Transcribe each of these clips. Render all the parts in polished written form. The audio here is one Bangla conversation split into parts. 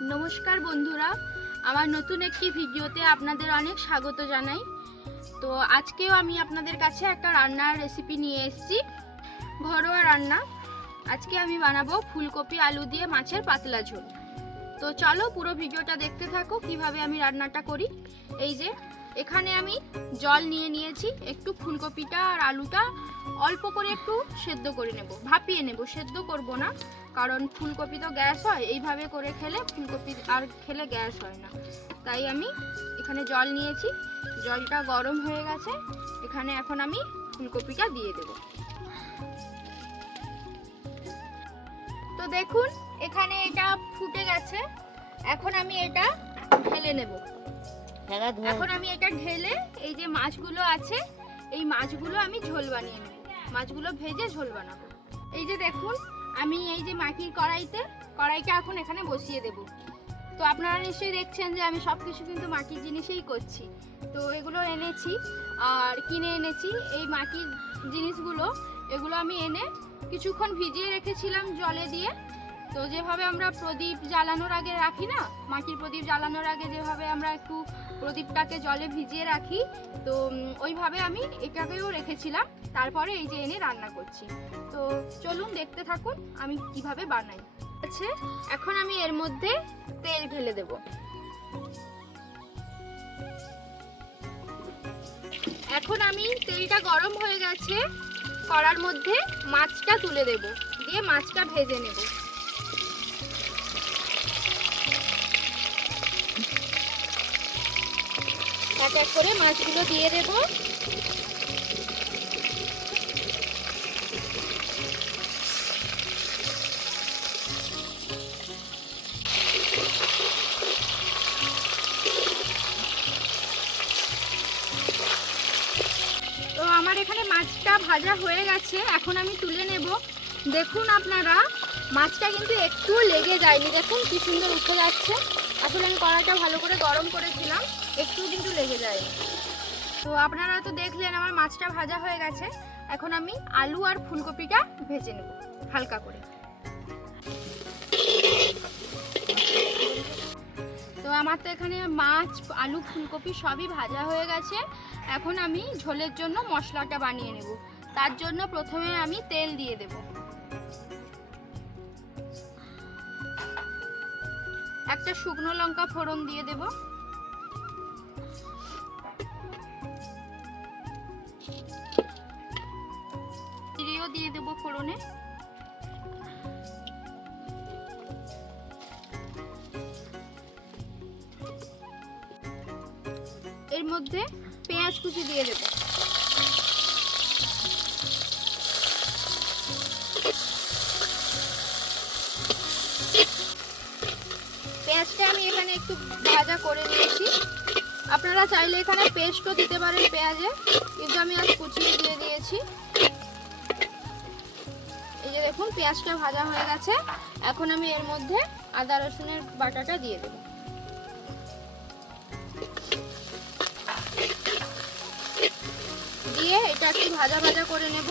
नमस्कार बंधुरा आमार नतून एकटी भिडियोते आपनादेर अनेक स्वागत जानाई। तो आजकेও আমি আপনাদের কাছে একটা রান্নার রেসিপি নিয়ে এসেছি, ঘরোয়া রান্না। আজকে আমি বানাবো ফুলকপি আলু দিয়ে মাছের পাতলা ঝোল। তো চলো পুরো ভিডিওটা দেখতে থাকো কিভাবে আমি রান্নাটা করি। এই যে এখানে আমি জল নিয়ে নিয়েছি, একটু ফুলকপিটা আর আলুটা অল্প করে একটু সেদ্ধ করে নেব, ভাপিয়ে নেব, সেদ্ধ করব না, কারণ ফুলকপি তো গ্যাস হয়, এইভাবে করে খেলে ফুলকপি আর খেলে গ্যাস হয় না। তাই আমি এখানে জল নিয়েছি, জলটা গরম হয়ে গেছে, এখানে এখন আমি ফুলকপিটা দিয়ে দেব। তো দেখুন এখানে এটা ফুটে গেছে, এখন আমি এটা ঢেলে নেব। এখন আমি এটা ঢেলে এই যে মাছগুলো আছে এই মাছগুলো আমি ঝোল বানিয়ে নেব, মাছগুলো ভেজে ঝোল বানাবো। এই যে দেখুন আমি এই যে মাটির কড়াইটা এখন এখানে বসিয়ে দেব। তো আপনারা নিশ্চয়ই দেখছেন যে আমি সব কিছু কিন্তু মাটির জিনিসেই করছি। তো এগুলো এনেছি আর কিনে এনেছি, এই মাটির জিনিসগুলো এগুলো আমি এনে কিছুক্ষণ ভিজিয়ে রেখেছিলাম জলে দিয়ে। তো যেভাবে আমরা প্রদীপ জ্বালানোর আগে রাখি না, মাটির প্রদীপ জ্বালানোর আগে যেভাবে আমরা একটু প্রদীপটাকে জলে ভিজিয়ে রাখি, তো ওইভাবে আমি এটাকেও রেখেছিলাম। তারপরে এই যে এনে রান্না করছি। তো চলুন দেখতে থাকুন আমি কিভাবে বানাই। আচ্ছা এখন আমি এর মধ্যে তেল ঢেলে দেব। এখন আমি তেলটা গরম হয়ে গেছে, কড়ার মধ্যে মাছটা তুলে দেব, দিয়ে মাছটা ভেজে নেব। এক এক করে মাছগুলো দিয়ে দেব। তো আমার এখানে মাছটা ভাজা হয়ে গেছে, এখন আমি তুলে নেব। দেখুন আপনারা মাছটা কিন্তু একটু লেগে যায়নি, দেখুন কি সুন্দর উঠে যাচ্ছে। আসলে আমি কড়াইটা ভালো করে গরম করেছিলাম, একটু কিন্তু লেগে যায়নি। তো আপনারা তো দেখলেন আমার মাছটা ভাজা হয়ে গেছে, এখন আমি আলু আর ফুলকপিটা ভেজে নেব হালকা করে। তো আমার তো এখানে মাছ আলু ফুলকপি সবই ভাজা হয়ে গেছে। এখন আমি ঝোলের জন্য মশলাটা বানিয়ে নেব। তার জন্য প্রথমে আমি তেল দিয়ে দেব। একটা শুকনো লঙ্কা ফোড়ন দিয়ে দেব। জিরেও দিয়ে দেব ফোড়নে। এর মধ্যে পেঁয়াজ কুচি দিয়ে দেব। পেঁয়াজটা আমি এখানে একটু ভাজা করে নিয়েছি, আপনারা চাইলে এখানে পেস্টও দিতে পারেন পেঁয়াজে, কিন্তু আমি আজ কুচিয়ে দিয়ে দিয়েছি। এই যে দেখুন পেঁয়াজটা ভাজা হয়ে গেছে, এখন আমি এর মধ্যে আদা রসুনের বাটাটা দিয়ে দেব। দিয়ে এটা একটু ভাজা ভাজা করে নেব।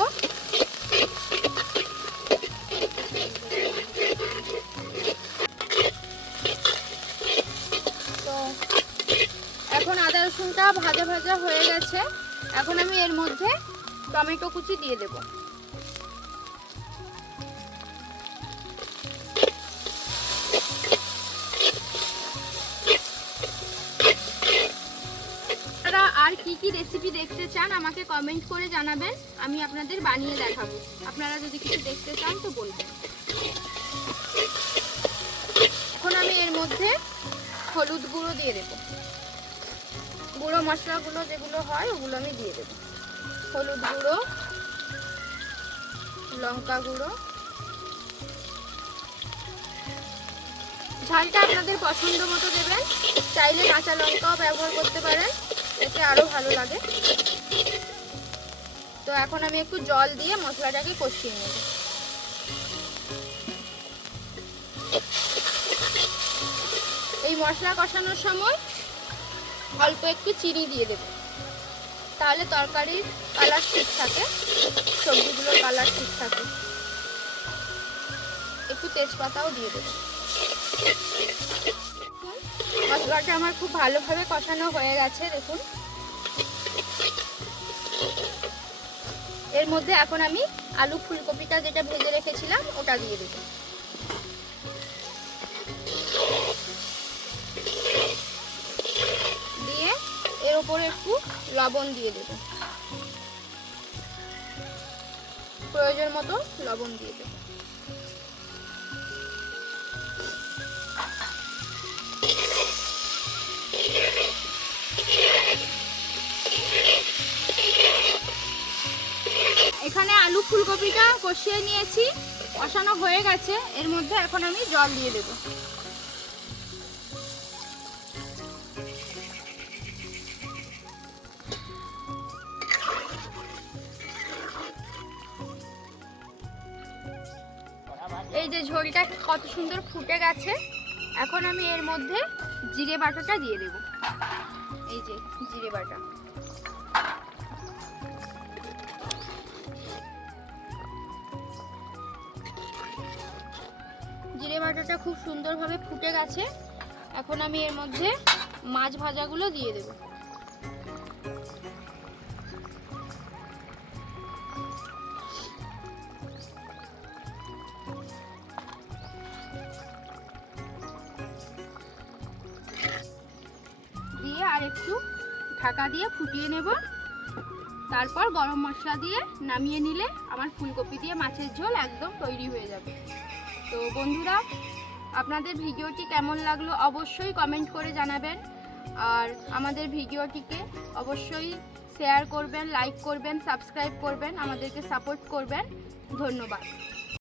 তো এখন আদা রসুনটা ভাজা ভাজা হয়ে গেছে, এখন আমি এর মধ্যে টমেটো কুচি দিয়ে দেব। আর কি কি রেসিপি দেখতে চান আমাকে কমেন্ট করে জানাবেন, আমি আপনাদের বানিয়ে দেখাবো। আপনারা যদি কিছু দেখতে চান তো বলবেন। এখন আমি এর মধ্যে হলুদ গুঁড়ো দিয়ে দেব, গুঁড়ো মশলাগুলো যেগুলো হয় ওগুলো আমি দিয়ে দেব। হলুদ গুঁড়ো, লঙ্কা গুঁড়ো, ঝালটা আপনাদের পছন্দ মতো দেবেন, চাইলে কাঁচা লঙ্কাও ব্যবহার করতে পারেন, এতে আরো ভালো লাগে। তো এখন আমি একটু জল দিয়ে মশলাটাকে কষিয়ে নেব। এই মশলা কষানোর সময় অল্প একটু চিনি দিয়ে দেব, তাহলে তরকারির কালার ঠিক থাকে, সবজিগুলোর কালার ঠিক থাকে। একটু তেজপাতাও দিয়ে দেব। মশলাটা আমার খুব ভালোভাবে কষানো হয়ে গেছে দেখুন। এর মধ্যে এখন আমি আলু ফুলকপিটা যেটা ভেজে রেখেছিলাম ওটা দিয়ে দেব। দিয়ে এর উপরে একটু লবণ দিয়ে দেব, প্রয়োজন মতো লবণ দিয়ে দেব। এখানে আলু ফুলকপিটা কষিয়ে নিয়েছি, কষানো হয়ে গেছে। এর মধ্যে এখন আমি জল দিয়ে দেব। এই যে ঝোলটা কত সুন্দর ফুটে গেছে। এখন আমি এর মধ্যে জিরে বাটাটা দিয়ে দেব। এই যে জিরে বাটা, জিরে বাটাটা খুব সুন্দরভাবে ফুটে গেছে। এখন আমি এর মধ্যে মাছ ভাজাগুলো দিয়ে দেব। দিয়ে আর একটু ঢাকা দিয়ে ফুটিয়ে নেব। তারপর গরম মশলা দিয়ে নামিয়ে নিলে আমার ফুলকপি দিয়ে মাছের ঝোল একদম তৈরি হয়ে যাবে। তো বন্ধুরা, আপনাদের ভিডিওটি কেমন লাগলো অবশ্যই কমেন্ট করে জানাবেন। আর আমাদের ভিডিওটিকে অবশ্যই শেয়ার করবেন, লাইক করবেন, সাবস্ক্রাইব করবেন, আমাদেরকে সাপোর্ট করবেন। ধন্যবাদ।